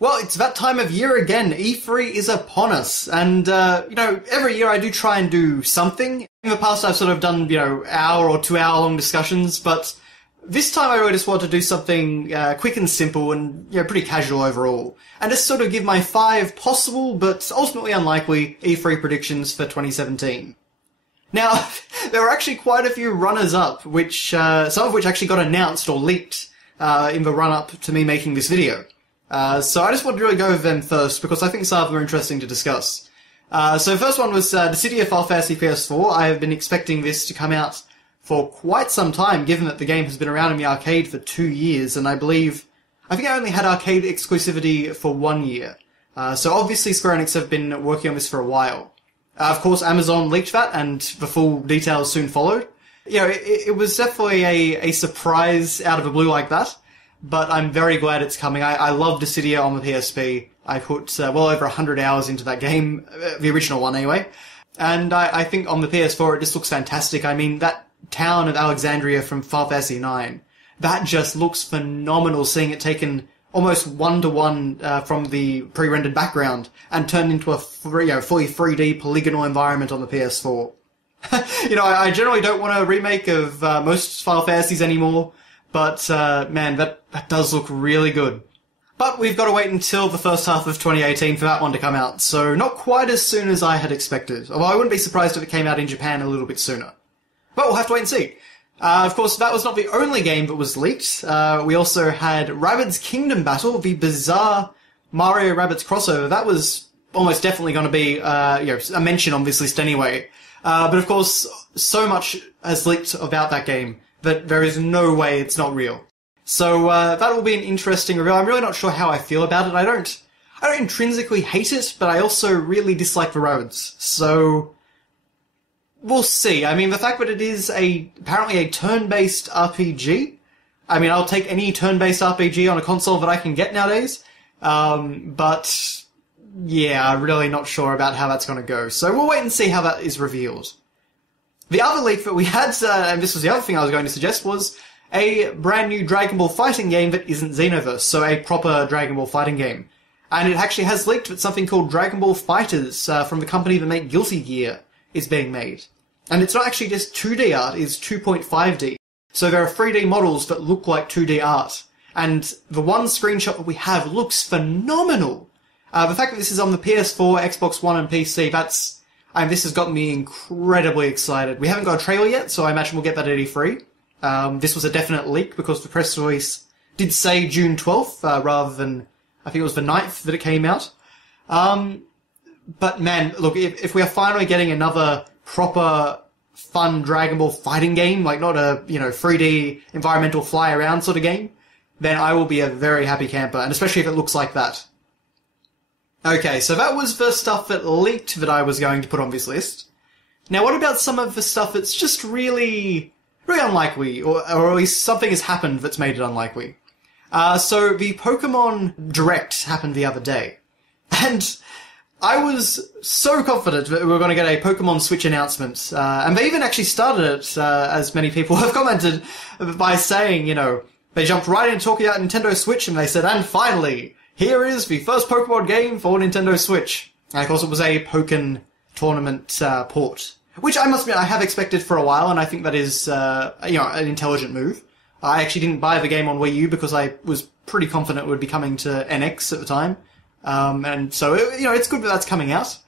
Well, it's that time of year again. E3 is upon us. And, every year I do try and do something. In the past I've sort of done, hour or 2 hour long discussions, but this time I really just want to do something quick and simple and, pretty casual overall. And just sort of give my 5 possible, but ultimately unlikely, E3 predictions for 2017. Now, there were actually quite a few runners-up, which, some of which actually got announced or leaked, in the run-up to me making this video. So I just want to really go over them first, because I think some of them are interesting to discuss. So the first one was the City of Final Fantasy PS4. I have been expecting this to come out for quite some time, given that the game has been around in the arcade for 2 years, and I think I only had arcade exclusivity for 1 year. So obviously Square Enix have been working on this for a while. Of course, Amazon leaked that, and the full details soon followed. It was definitely a surprise out of the blue like that. But I'm very glad it's coming. I love Dissidia on the PSP. I put well over 100 hours into that game, the original one anyway. And I think on the PS4 it just looks fantastic. I mean, that town of Alexandria from Final Fantasy IX, that just looks phenomenal, seeing it taken almost one-to-one from the pre-rendered background and turned into a fully 3D polygonal environment on the PS4. I generally don't want a remake of most Final Fantasies anymore, but, man, that does look really good. But we've got to wait until the first half of 2018 for that one to come out, so not quite as soon as I had expected. Although I wouldn't be surprised if it came out in Japan a little bit sooner. But we'll have to wait and see. Of course, that was not the only game that was leaked. We also had Rabbids Kingdom Battle, the bizarre Mario Rabbids crossover. That was almost definitely going to be, a mention on this list anyway. But of course, so much has leaked about that game that there is no way it's not real. So, that will be an interesting reveal. I'm really not sure how I feel about it. I don't intrinsically hate it, but I also really dislike the roads. So, we'll see. I mean, the fact that it is apparently a turn-based RPG, I mean, I'll take any turn-based RPG on a console that I can get nowadays. But, yeah, I'm really not sure about how that's going to go. So we'll wait and see how that is revealed. The other leak that we had, and this was the other thing I was going to suggest, was a brand new Dragon Ball fighting game that isn't Xenoverse, so a proper Dragon Ball fighting game. And it actually has leaked that something called Dragon Ball Fighters, from the company that make Guilty Gear, is being made. And it's not actually just 2D art, it's 2.5D. So there are 3D models that look like 2D art. And the one screenshot that we have looks phenomenal. The fact that this is on the PS4, Xbox One, and PC, this has gotten me incredibly excited. We haven't got a trailer yet, so I imagine we'll get that at E3. This was a definite leak because the press release did say June 12th, rather than, I think it was the 9th that it came out. But man, look, if we are finally getting another proper, fun Dragon Ball fighting game, like not a, 3D environmental fly around sort of game, then I will be a very happy camper, and especially if it looks like that. Okay, so that was the stuff that leaked that I was going to put on this list. Now, what about some of the stuff that's just really unlikely, or at least something has happened that's made it unlikely? So the Pokemon Direct happened the other day, and I was so confident that we were going to get a Pokemon Switch announcement, and they even actually started it, as many people have commented, by saying, they jumped right into talking about Nintendo Switch, and they said, and finally, here is the first Pokemon game for Nintendo Switch. And of course it was a Pokken Tournament port, which I must admit I have expected for a while, and I think that is, an intelligent move. I actually didn't buy the game on Wii U because I was pretty confident it would be coming to NX at the time. And so, it's good that that's coming out.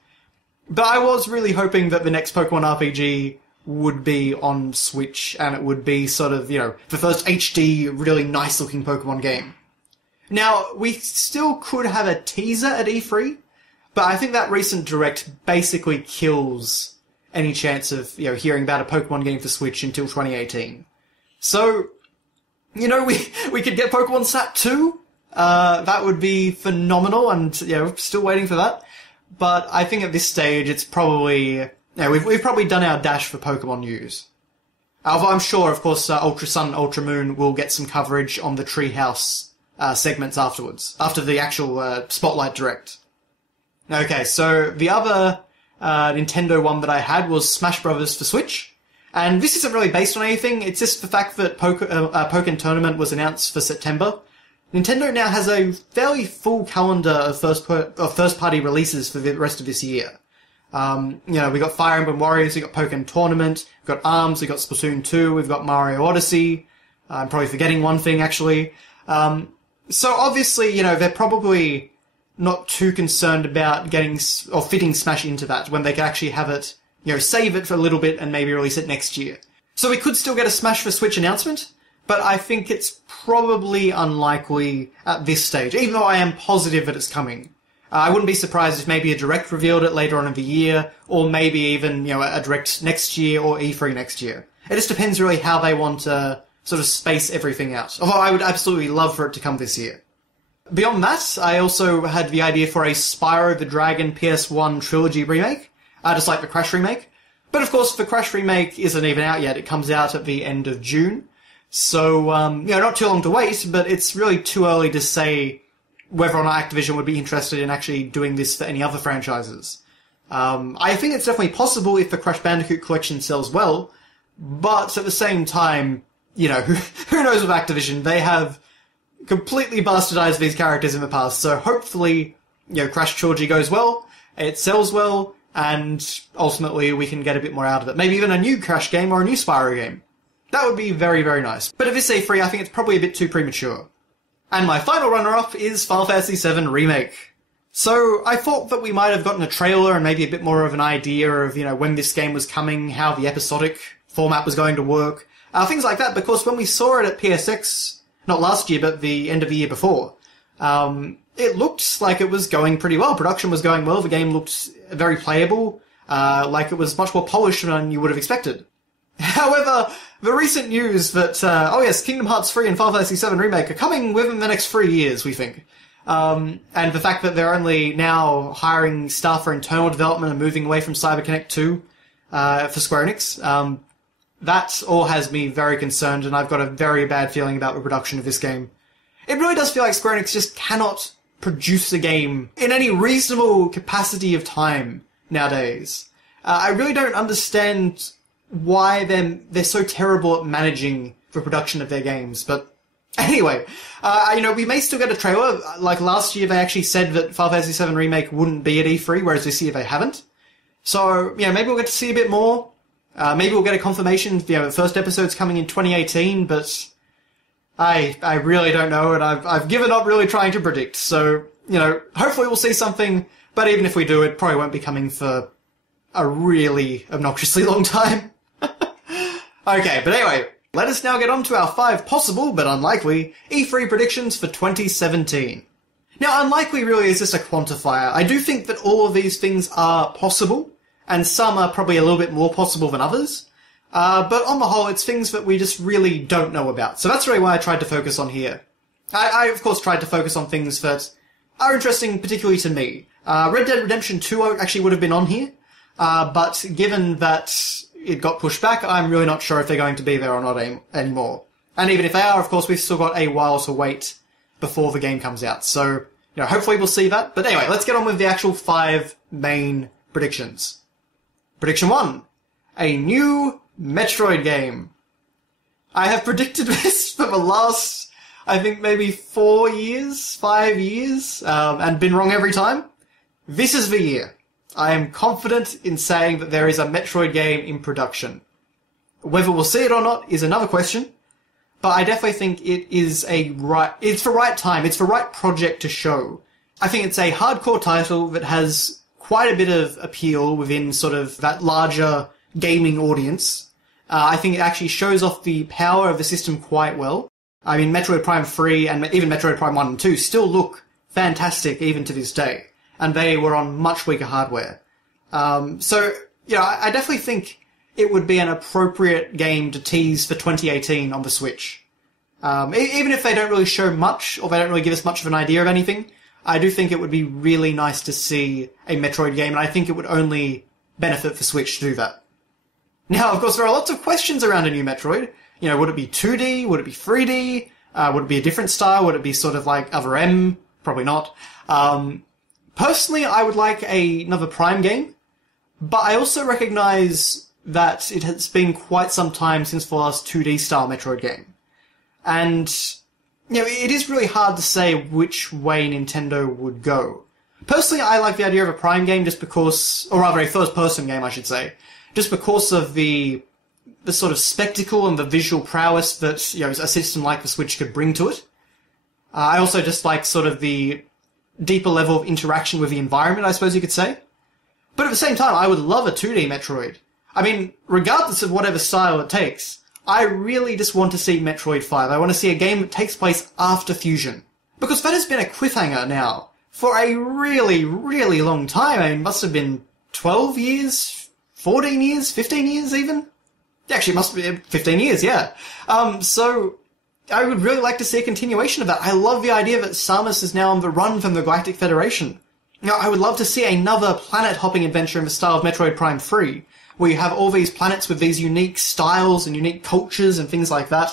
But I was really hoping that the next Pokemon RPG would be on Switch, and it would be sort of, the first HD, really nice-looking Pokemon game. Now, we still could have a teaser at E3, but I think that recent Direct basically kills any chance of, hearing about a Pokemon game for Switch until 2018. So, we could get Pokemon Snap 2. That would be phenomenal, and, still waiting for that. But I think at this stage, it's probably, we've probably done our dash for Pokemon news. Although I'm sure, of course, Ultra Sun, Ultra Moon will get some coverage on the Treehouse segments afterwards, after the actual Spotlight Direct. Okay, so the other Nintendo one that I had was Smash Brothers for Switch, and this isn't really based on anything, it's just the fact that Pokken Tournament was announced for September, Nintendo now has a fairly full calendar of first-party releases for the rest of this year. We got Fire Emblem Warriors, we got Pokken Tournament, we've got ARMS, we've got Splatoon 2, we've got Mario Odyssey. I'm probably forgetting one thing, actually. So obviously, they're probably not too concerned about getting or fitting Smash into that when they can actually have it, save it for a little bit and maybe release it next year. So we could still get a Smash for Switch announcement, but I think it's probably unlikely at this stage, even though I am positive that it's coming. I wouldn't be surprised if maybe a Direct revealed it later on in the year, or maybe even, a Direct next year or E3 next year. It just depends really how they want to sort of space everything out. Although I would absolutely love for it to come this year. Beyond that, I also had the idea for a Spyro the Dragon PS1 trilogy remake, just like the Crash remake. But of course, the Crash remake isn't even out yet. It comes out at the end of June. So, not too long to wait, but it's really too early to say whether or not Activision would be interested in actually doing this for any other franchises. I think it's definitely possible if the Crash Bandicoot collection sells well, but at the same time, who knows with Activision? They have completely bastardized these characters in the past, so hopefully, Crash Trilogy goes well, it sells well, and ultimately we can get a bit more out of it. Maybe even a new Crash game or a new Spyro game. That would be very, very nice. But at this E3, I think it's probably a bit too premature. And my final runner-up is Final Fantasy VII Remake. So I thought that we might have gotten a trailer and maybe a bit more of an idea of, when this game was coming, how the episodic format was going to work, things like that, because when we saw it at PSX, not last year, but the end of the year before, it looked like it was going pretty well. Production was going well, the game looked very playable, like it was much more polished than you would have expected. However, the recent news that, Kingdom Hearts 3 and Final Fantasy VII Remake are coming within the next 3 years, we think. And the fact that they're only now hiring staff for internal development and moving away from CyberConnect 2 for Square Enix, that all has me very concerned, and I've got a very bad feeling about the production of this game. It really does feel like Square Enix just cannot produce a game in any reasonable capacity of time nowadays. I really don't understand why they're so terrible at managing the production of their games, but anyway, we may still get a trailer. Like last year, they actually said that Final Fantasy VII Remake wouldn't be at E3, whereas this year they haven't. So, maybe we'll get to see a bit more. Maybe we'll get a confirmation, the first episode's coming in 2018, but I really don't know, and I've given up really trying to predict. So, hopefully we'll see something, but even if we do, it probably won't be coming for a really obnoxiously long time. Okay, but anyway, let us now get on to our 5 possible, but unlikely, E3 predictions for 2017. Now, unlikely really is just a quantifier. I do think that all of these things are possible, and some are probably a little bit more possible than others. But on the whole, it's things that we just really don't know about. So that's really why I tried to focus on here. I of course, tried to focus on things that are interesting, particularly to me. Red Dead Redemption 2 actually would have been on here, but given that it got pushed back, I'm really not sure if they're going to be there or not anymore. And even if they are, of course, we've still got a while to wait before the game comes out. So, hopefully we'll see that. But anyway, let's get on with the actual 5 main predictions. Prediction 1. A new Metroid game. I have predicted this for the last, I think maybe 5 years, and been wrong every time. This is the year. I am confident in saying that there is a Metroid game in production. Whether we'll see it or not is another question, but I definitely think it is it's the right time, it's the right project to show. I think it's a hardcore title that has quite a bit of appeal within sort of that larger gaming audience. I think it actually shows off the power of the system quite well. I mean, Metroid Prime 3 and even Metroid Prime 1 and 2 still look fantastic even to this day. And they were on much weaker hardware. So, I definitely think it would be an appropriate game to tease for 2018 on the Switch. Even if they don't really show much, or they don't really give us much of an idea of anything, I do think it would be really nice to see a Metroid game, and I think it would only benefit for Switch to do that. Now, of course, there are lots of questions around a new Metroid. Would it be 2D? Would it be 3D? Would it be a different style? Would it be sort of like Other M? Probably not. Personally, I would like another Prime game, but I also recognise that it has been quite some time since the last 2D style Metroid game. And, it is really hard to say which way Nintendo would go. Personally, I like the idea of a Prime game just because, or rather a first-person game, I should say, just because of the sort of spectacle and the visual prowess that, a system like the Switch could bring to it. I also just like sort of the deeper level of interaction with the environment, I suppose you could say. But at the same time, I would love a 2D Metroid. I mean, regardless of whatever style it takes, I really just want to see Metroid 5. I want to see a game that takes place after Fusion. Because that has been a cliffhanger now for a really, really long time. I mean, it must have been 12 years, 14 years, 15 years even? Actually, it must be 15 years, yeah. So I would really like to see a continuation of that. I love the idea that Samus is now on the run from the Galactic Federation. I would love to see another planet-hopping adventure in the style of Metroid Prime 3, where you have all these planets with these unique styles and unique cultures and things like that.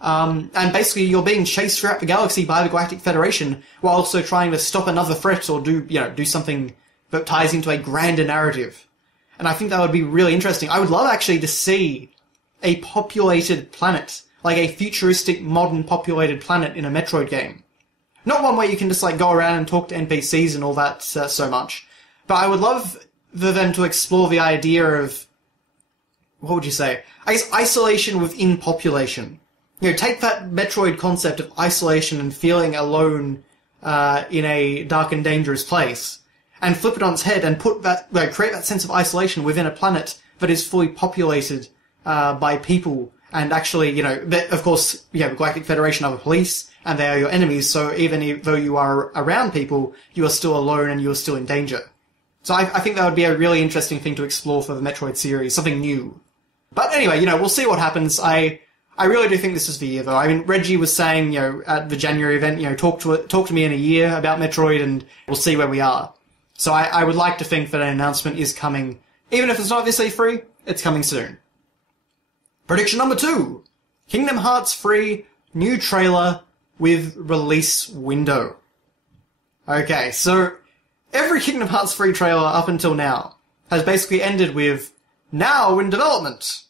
And basically you're being chased throughout the galaxy by the Galactic Federation while also trying to stop another threat or do something that ties into a grander narrative. And I think that would be really interesting. I would love actually to see a populated planet, like a futuristic, modern populated planet in a Metroid game. Not one where you can just go around and talk to NPCs and all that so much. But I would love for them to explore the idea of, what would you say? I guess isolation within population. Take that Metroid concept of isolation and feeling alone in a dark and dangerous place, and flip it on its head and put that, create that sense of isolation within a planet that is fully populated by people. And actually, of course, the Galactic Federation are the police, and they are your enemies, so even though you are around people, you are still alone and you are still in danger. So I think that would be a really interesting thing to explore for the Metroid series, something new. But anyway, we'll see what happens. I really do think this is the year, though. I mean, Reggie was saying, at the January event, talk to me in a year about Metroid, and we'll see where we are. So I would like to think that an announcement is coming. Even if it's not this E3, it's coming soon. Prediction number 2. Kingdom Hearts 3, new trailer with release window. Okay, so every Kingdom Hearts 3 trailer up until now has basically ended with, now in development.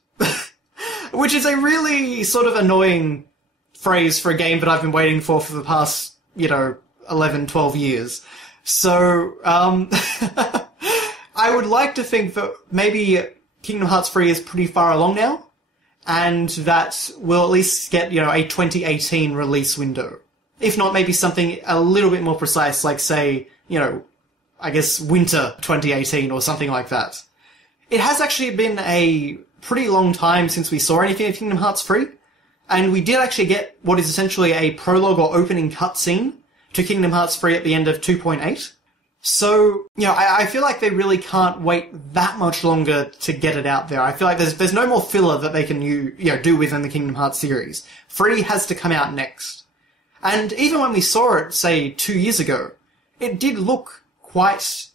Which is a really sort of annoying phrase for a game that I've been waiting for the past, 11, 12 years. So, I would like to think that maybe Kingdom Hearts 3 is pretty far along now, and that we'll at least get, a 2018 release window. If not, maybe something a little bit more precise, like, say, I guess winter 2018 or something like that. It has actually been a pretty long time since we saw anything of Kingdom Hearts 3, and we did actually get what is essentially a prologue or opening cutscene to Kingdom Hearts 3 at the end of 2.8. So, I feel like they really can't wait that much longer to get it out there. I feel like there's no more filler that they can do within the Kingdom Hearts series. 3 has to come out next. And even when we saw it, say, 2 years ago, it did look quite,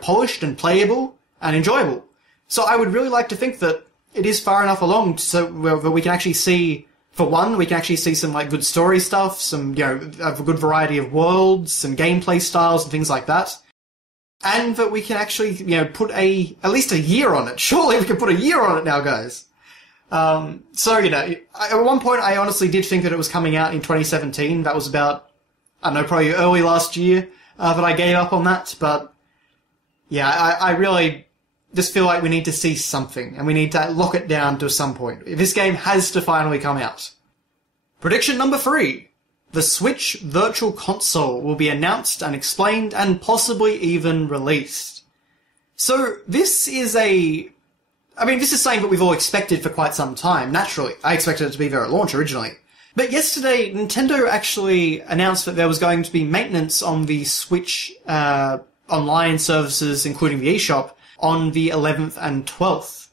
polished and playable and enjoyable. So I would really like to think that it is far enough along so that we can actually see, for one, we can actually see some good story stuff, some, a good variety of worlds, some gameplay styles and things like that. And that we can actually, put at least a year on it. Surely we can put a year on it now, guys. So, at one point I honestly did think that it was coming out in 2017. That was about, I don't know, probably early last year, that I gave up on that. But, yeah, I really just feel like we need to see something, and we need to lock it down to some point. This game has to finally come out. Prediction number 3. The Switch Virtual Console will be announced and explained and possibly even released. So, this is something that we've all expected for quite some time, naturally. I expected it to be there at launch originally. But yesterday, Nintendo actually announced that there was going to be maintenance on the Switch online services, including the eShop, on the 11th and 12th.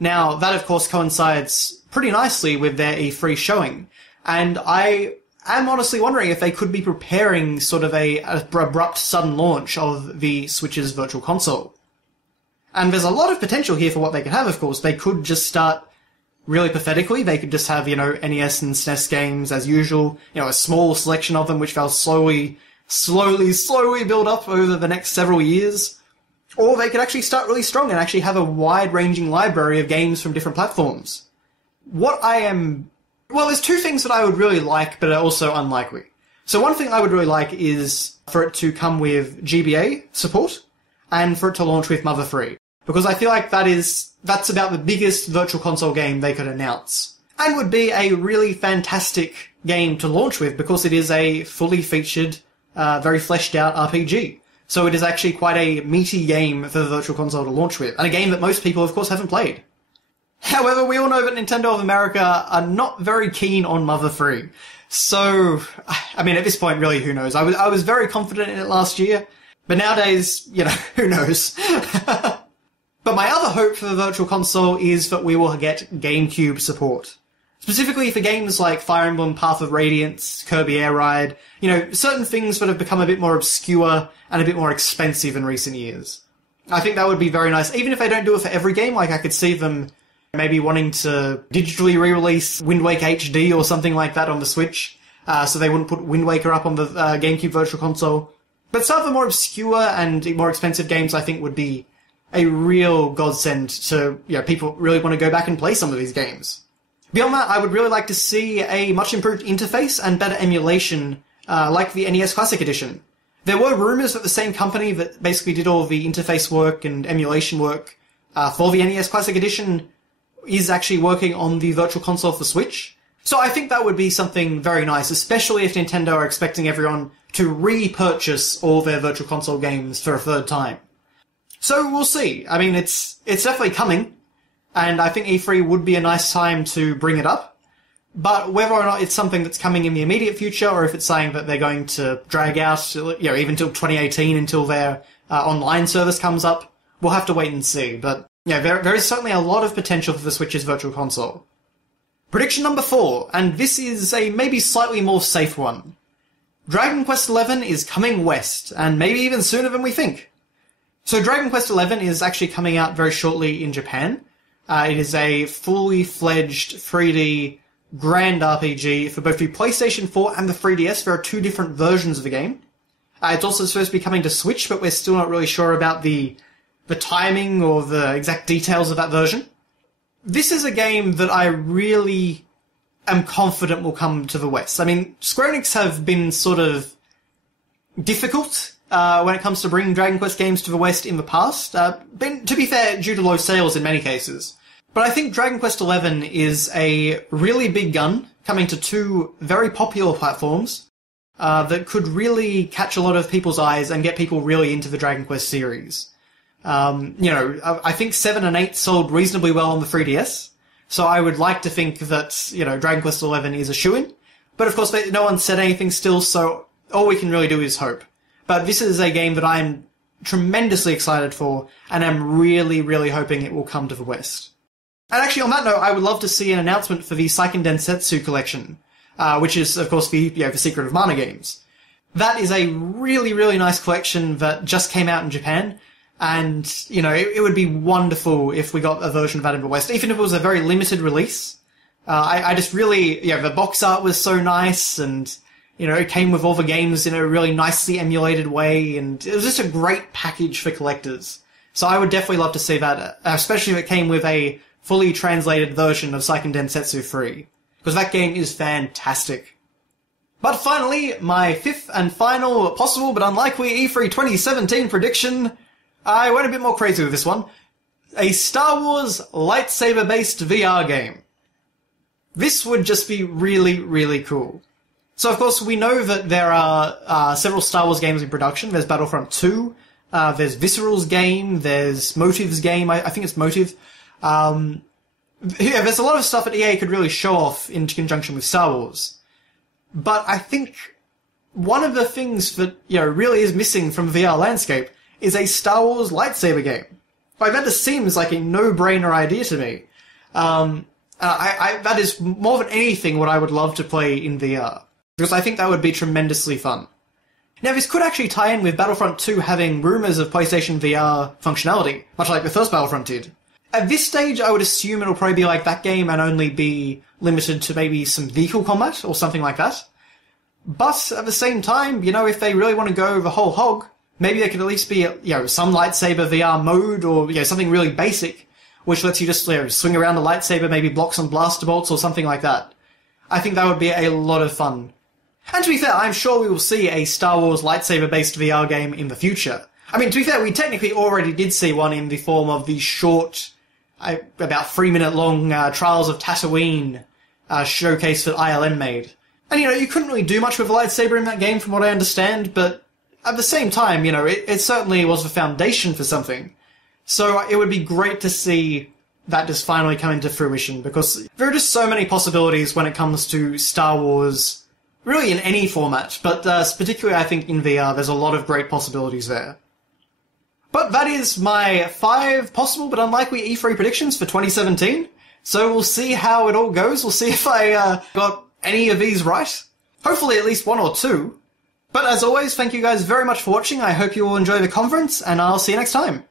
Now, that of course coincides pretty nicely with their E3 showing, and I am honestly wondering if they could be preparing sort of a abrupt sudden launch of the Switch's Virtual Console. And there's a lot of potential here for what they could have, of course. They could just start really pathetically. They could just have, NES and SNES games as usual, a small selection of them which they'll slowly build up over the next several years. Or they could actually start really strong and actually have a wide-ranging library of games from different platforms. What I am Well, there's two things that I would really like, but are also unlikely. So one thing I would really like is for it to come with GBA support, and for it to launch with Mother 3. Because I feel like that's about the biggest Virtual Console game they could announce. And would be a really fantastic game to launch with, because it is a fully featured, very fleshed out RPG. So it is actually quite a meaty game for the Virtual Console to launch with, and a game that most people, of course, haven't played. However, we all know that Nintendo of America are not very keen on Mother 3. So, I mean, at this point, really, who knows? I was very confident in it last year, but nowadays, who knows? But my other hope for the Virtual Console is that we will get GameCube support. Specifically for games like Fire Emblem Path of Radiance, Kirby Air Ride, certain things that have become a bit more obscure and a bit more expensive in recent years. I think that would be very nice. Even if they don't do it for every game, like I could see them maybe wanting to digitally re-release Wind Waker HD or something like that on the Switch, so they wouldn't put Wind Waker up on the GameCube Virtual Console. But some of the more obscure and more expensive games I think would be a real godsend to, people really want to go back and play some of these games. Beyond that, I would really like to see a much improved interface and better emulation, like the NES Classic Edition. There were rumours that the same company that basically did all the interface work and emulation work for the NES Classic Edition is actually working on the Virtual Console for Switch. So I think that would be something very nice, especially if Nintendo are expecting everyone to repurchase all their Virtual Console games for a third time. So we'll see. I mean, it's definitely coming, and I think E3 would be a nice time to bring it up. But whether or not it's something that's coming in the immediate future, or if it's something that they're going to drag out, even till 2018 until their online service comes up, we'll have to wait and see. But there is certainly a lot of potential for the Switch's Virtual Console. Prediction number 4, and this is a maybe slightly more safe one. Dragon Quest XI is coming west, and maybe even sooner than we think. So Dragon Quest XI is actually coming out very shortly in Japan. It is a fully fledged 3D grand RPG for both the PlayStation 4 and the 3DS. There are two different versions of the game. It's also supposed to be coming to Switch, but we're still not really sure about the timing or the exact details of that version. This is a game that I really am confident will come to the West. I mean, Square Enix have been sort of difficult when it comes to bringing Dragon Quest games to the West in the past. To be fair, due to low sales in many cases. But I think Dragon Quest XI is a really big gun coming to two very popular platforms that could really catch a lot of people's eyes and get people really into the Dragon Quest series. I think 7 and 8 sold reasonably well on the 3DS, so I would like to think that, Dragon Quest XI is a shoo-in. But of course, no one said anything still, so all we can really do is hope. But this is a game that I'm tremendously excited for, and I'm really, really hoping it will come to the West. And actually, on that note, I would love to see an announcement for the Seiken Densetsu collection, which is, of course, the Secret of Mana games. That is a really, really nice collection that just came out in Japan, and, it would be wonderful if we got a version of that in the West, even if it was a very limited release. I just really, the box art was so nice, and, it came with all the games in a really nicely emulated way, and it was just a great package for collectors. So I would definitely love to see that, especially if it came with a fully translated version of Seiken Densetsu 3, because that game is fantastic. But finally, my fifth and final possible but unlikely E3 2017 prediction, I went a bit more crazy with this one. A Star Wars lightsaber-based VR game. This would just be really, really cool. So of course we know that there are several Star Wars games in production. There's Battlefront 2, there's Visceral's game, there's Motive's game, I think it's Motive. There's a lot of stuff that EA could really show off in conjunction with Star Wars. But I think one of the things that, really is missing from the VR landscape is a Star Wars lightsaber game. Like, that just seems like a no-brainer idea to me. That is more than anything what I would love to play in VR. Because I think that would be tremendously fun. Now, this could actually tie in with Battlefront 2 having rumours of PlayStation VR functionality, much like the first Battlefront did. At this stage, I would assume it'll probably be like that game and only be limited to maybe some vehicle combat or something like that. But at the same time, if they really want to go the whole hog, maybe there could at least be, some lightsaber VR mode or, something really basic, which lets you just, swing around the lightsaber, maybe block some blaster bolts or something like that. I think that would be a lot of fun. And to be fair, I'm sure we will see a Star Wars lightsaber-based VR game in the future. I mean, to be fair, we technically already did see one in the form of the short, about 3-minute long Trials of Tatooine showcase that ILM made. And, you couldn't really do much with a lightsaber in that game from what I understand, but at the same time, it certainly was the foundation for something. So it would be great to see that just finally come into fruition, because there are just so many possibilities when it comes to Star Wars, really in any format, but particularly I think in VR, there's a lot of great possibilities there. But that is my 5 possible but unlikely E3 predictions for 2017. So we'll see how it all goes. We'll see if I got any of these right. Hopefully at least 1 or 2. But as always, thank you guys very much for watching. I hope you all enjoy the conference, and I'll see you next time.